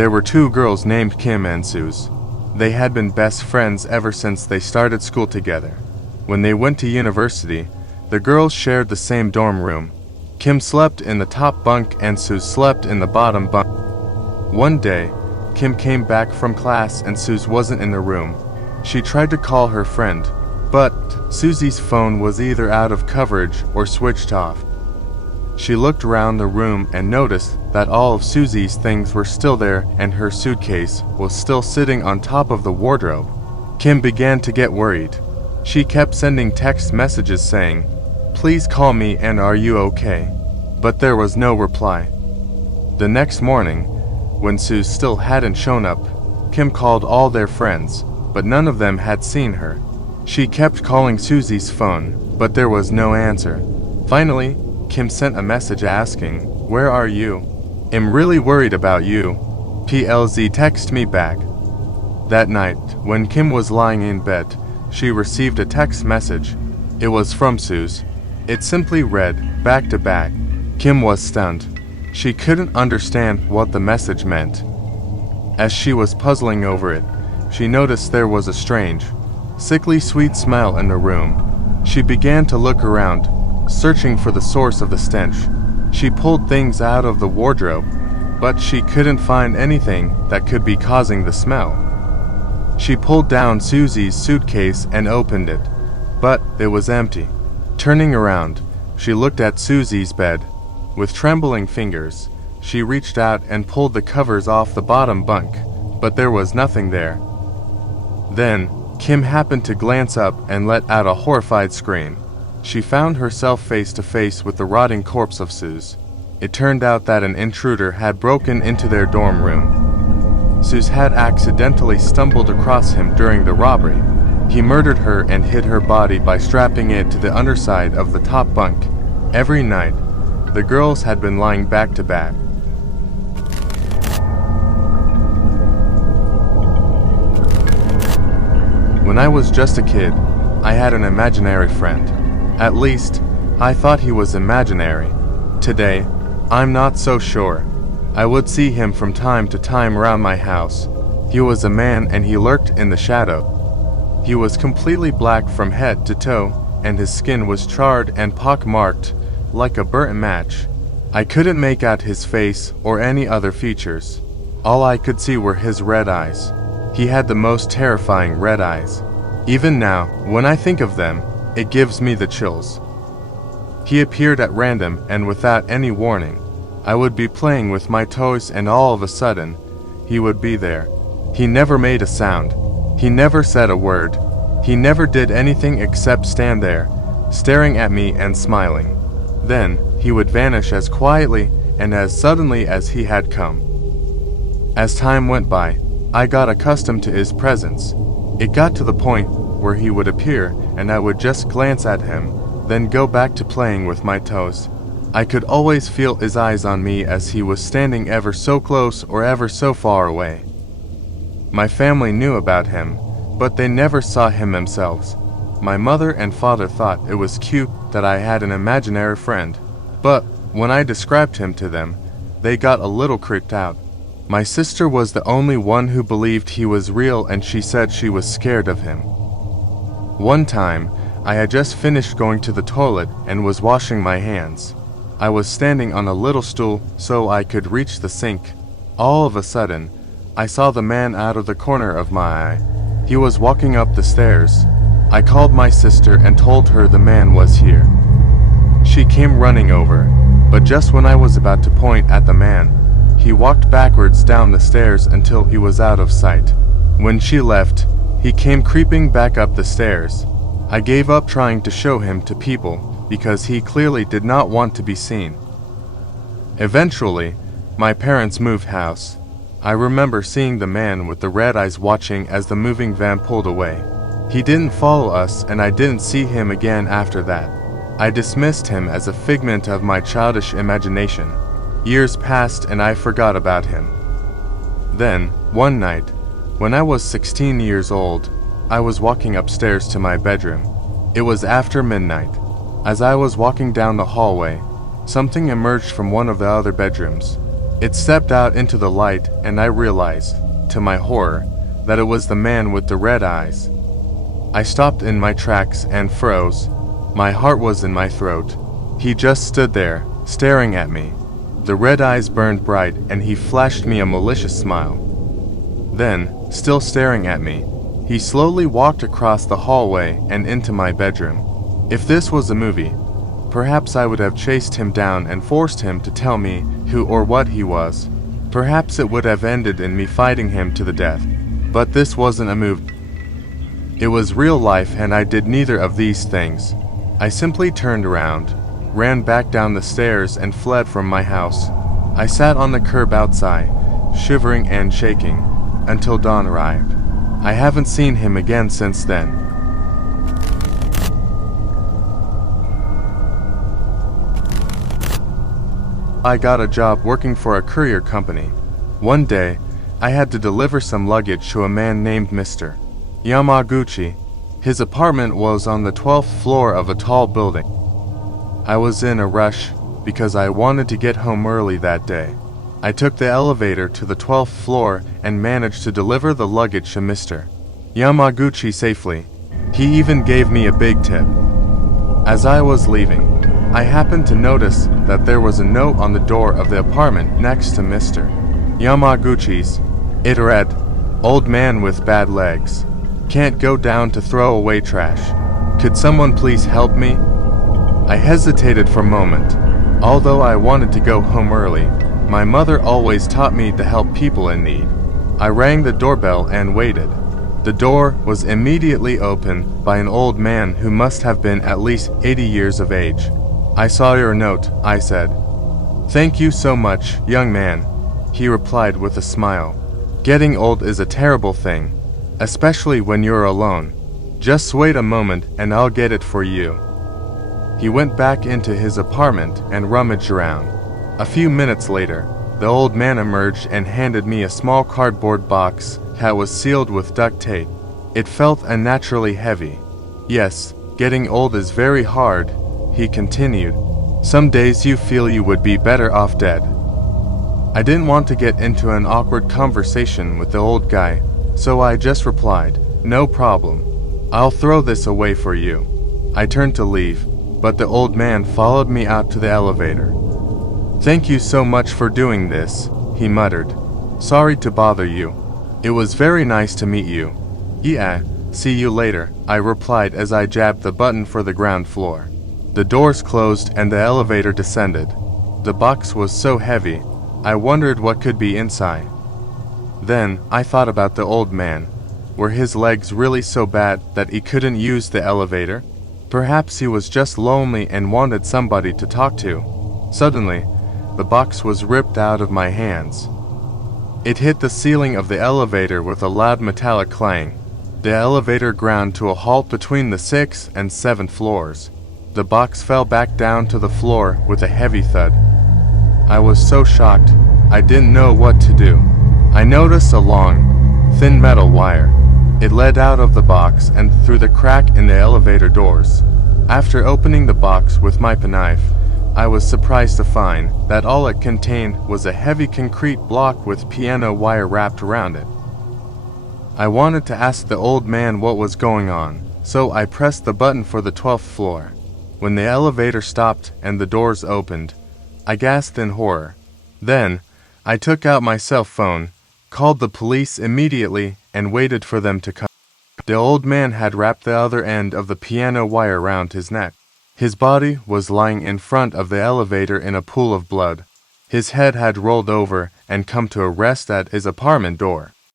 There were two girls named Kim and Suze. They had been best friends ever since they started school together. When they went to university, the girls shared the same dorm room. Kim slept in the top bunk and Suze slept in the bottom bunk. One day, Kim came back from class and Suze wasn't in the room. She tried to call her friend, but Susie's phone was either out of coverage or switched off. She looked around the room and noticed that all of Susie's things were still there and her suitcase was still sitting on top of the wardrobe. Kim began to get worried. She kept sending text messages saying, "Please call me and are you okay?" But there was no reply. The next morning, when Suze still hadn't shown up, Kim called all their friends, but none of them had seen her. She kept calling Susie's phone, but there was no answer. Finally, Kim sent a message asking, "Where are you? I'm really worried about you. PLZ text me back." That night, when Kim was lying in bed, she received a text message. It was from Suze. It simply read, "Back to back." Kim was stunned. She couldn't understand what the message meant. As she was puzzling over it, she noticed there was a strange, sickly sweet smell in the room. She began to look around, searching for the source of the stench. She pulled things out of the wardrobe, but she couldn't find anything that could be causing the smell. She pulled down Susie's suitcase and opened it, but it was empty. Turning around, she looked at Susie's bed. With trembling fingers, she reached out and pulled the covers off the bottom bunk, but there was nothing there. Then, Kim happened to glance up and let out a horrified scream. She found herself face to face with the rotting corpse of Suze. It turned out that an intruder had broken into their dorm room. Suze had accidentally stumbled across him during the robbery. He murdered her and hid her body by strapping it to the underside of the top bunk. Every night, the girls had been lying back to back. When I was just a kid, I had an imaginary friend. At least, I thought he was imaginary. Today, I'm not so sure. I would see him from time to time around my house. He was a man and he lurked in the shadow. He was completely black from head to toe, and his skin was charred and pock-marked, like a burnt match. I couldn't make out his face or any other features. All I could see were his red eyes. He had the most terrifying red eyes. Even now, when I think of them, it gives me the chills. He appeared at random and without any warning. I would be playing with my toys and all of a sudden, he would be there. He never made a sound. He never said a word. He never did anything except stand there, staring at me and smiling. Then, he would vanish as quietly and as suddenly as he had come. As time went by, I got accustomed to his presence. It got to the point where he would appear and I would just glance at him, then go back to playing with my toes. I could always feel his eyes on me as he was standing ever so close or ever so far away. My family knew about him, but they never saw him themselves. My mother and father thought it was cute that I had an imaginary friend, but when I described him to them, they got a little creeped out. My sister was the only one who believed he was real and she said she was scared of him. One time, I had just finished going to the toilet and was washing my hands. I was standing on a little stool so I could reach the sink. All of a sudden, I saw the man out of the corner of my eye. He was walking up the stairs. I called my sister and told her the man was here. She came running over, but just when I was about to point at the man, he walked backwards down the stairs until he was out of sight. When she left, he came creeping back up the stairs. I gave up trying to show him to people because he clearly did not want to be seen. Eventually, my parents moved house. I remember seeing the man with the red eyes watching as the moving van pulled away. He didn't follow us and I didn't see him again after that. I dismissed him as a figment of my childish imagination. Years passed and I forgot about him. Then, one night, when I was 16 years old, I was walking upstairs to my bedroom. It was after midnight. As I was walking down the hallway, something emerged from one of the other bedrooms. It stepped out into the light, and I realized, to my horror, that it was the man with the red eyes. I stopped in my tracks and froze. My heart was in my throat. He just stood there, staring at me. The red eyes burned bright, and he flashed me a malicious smile. Then, still staring at me, he slowly walked across the hallway and into my bedroom. If this was a movie, perhaps I would have chased him down and forced him to tell me who or what he was. Perhaps it would have ended in me fighting him to the death. But this wasn't a movie. It was real life, and I did neither of these things. I simply turned around, ran back down the stairs, and fled from my house. I sat on the curb outside, shivering and shaking, until dawn arrived. I haven't seen him again since then. I got a job working for a courier company. One day, I had to deliver some luggage to a man named Mr. Yamaguchi. His apartment was on the 12th floor of a tall building. I was in a rush because I wanted to get home early that day. I took the elevator to the 12th floor and managed to deliver the luggage to Mr. Yamaguchi safely. He even gave me a big tip. As I was leaving, I happened to notice that there was a note on the door of the apartment next to Mr. Yamaguchi's. It read, "Old man with bad legs. Can't go down to throw away trash. Could someone please help me?" I hesitated for a moment. Although I wanted to go home early, my mother always taught me to help people in need. I rang the doorbell and waited. The door was immediately opened by an old man who must have been at least 80 years of age. "I saw your note," I said. "Thank you so much, young man," he replied with a smile. "Getting old is a terrible thing, especially when you're alone. Just wait a moment and I'll get it for you." He went back into his apartment and rummaged around. A few minutes later, the old man emerged and handed me a small cardboard box that was sealed with duct tape. It felt unnaturally heavy. "Yes, getting old is very hard," he continued. "Some days you feel you would be better off dead." I didn't want to get into an awkward conversation with the old guy, so I just replied, "No problem. I'll throw this away for you." I turned to leave, but the old man followed me out to the elevator. "Thank you so much for doing this," he muttered. "Sorry to bother you. It was very nice to meet you." "Yeah, see you later," I replied as I jabbed the button for the ground floor. The doors closed and the elevator descended. The box was so heavy, I wondered what could be inside. Then I thought about the old man. Were his legs really so bad that he couldn't use the elevator? Perhaps he was just lonely and wanted somebody to talk to. Suddenly, the box was ripped out of my hands. It hit the ceiling of the elevator with a loud metallic clang. The elevator ground to a halt between the 6th and 7th floors. The box fell back down to the floor with a heavy thud. I was so shocked, I didn't know what to do. I noticed a long, thin metal wire. It led out of the box and through the crack in the elevator doors. After opening the box with my penknife, I was surprised to find that all it contained was a heavy concrete block with piano wire wrapped around it. I wanted to ask the old man what was going on, so I pressed the button for the 12th floor. When the elevator stopped and the doors opened, I gasped in horror. Then, I took out my cell phone, called the police immediately, and waited for them to come. The old man had wrapped the other end of the piano wire around his neck. His body was lying in front of the elevator in a pool of blood. His head had rolled over and come to a rest at his apartment door.